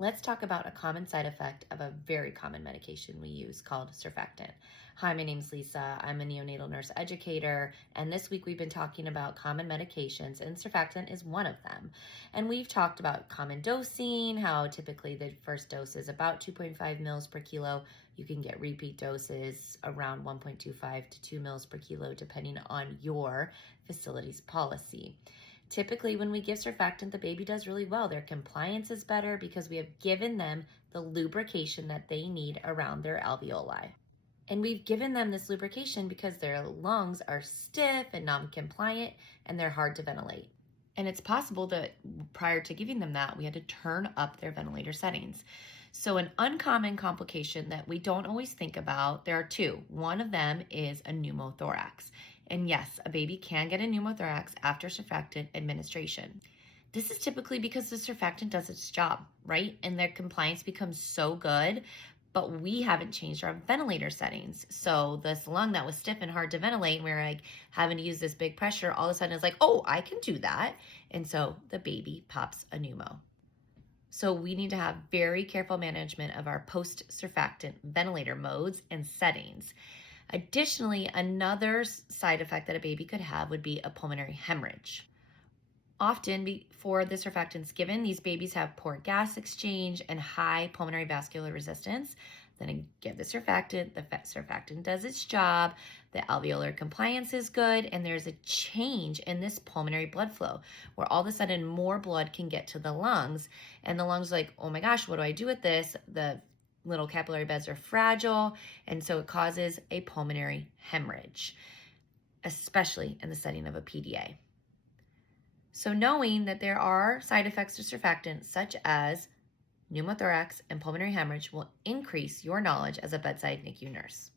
Let's talk about a common side effect of a very common medication we use called surfactant. Hi, my name's Lisa. I'm a neonatal nurse educator, and this week we've been talking about common medications, and surfactant is one of them. And we've talked about common dosing, how typically the first dose is about 2.5 mils per kilo. You can get repeat doses around 1.25 to 2 mils per kilo, depending on your facility's policy. Typically, when we give surfactant, the baby does really well. Their compliance is better because we have given them the lubrication that they need around their alveoli. And we've given them this lubrication because their lungs are stiff and non-compliant and they're hard to ventilate. And it's possible that prior to giving them that, we had to turn up their ventilator settings. So an uncommon complication that we don't always think about, there are two. One of them is a pneumothorax. And yes, a baby can get a pneumothorax after surfactant administration. This is typically because the surfactant does its job, right? And their compliance becomes so good, but we haven't changed our ventilator settings. So this lung that was stiff and hard to ventilate, we're like having to use this big pressure, all of a sudden it's like, oh, I can do that. And so the baby pops a pneumo. So we need to have very careful management of our post-surfactant ventilator modes and settings. Additionally, another side effect that a baby could have would be a pulmonary hemorrhage. Often before the surfactant's given, these babies have poor gas exchange and high pulmonary vascular resistance. Then I give the surfactant does its job, the alveolar compliance is good, and there's a change in this pulmonary blood flow where all of a sudden more blood can get to the lungs, and the lungs are like, oh my gosh, what do I do with this? The little capillary beds are fragile, and so it causes a pulmonary hemorrhage, especially in the setting of a PDA. So knowing that there are side effects to surfactant, such as pneumothorax and pulmonary hemorrhage, will increase your knowledge as a bedside NICU nurse.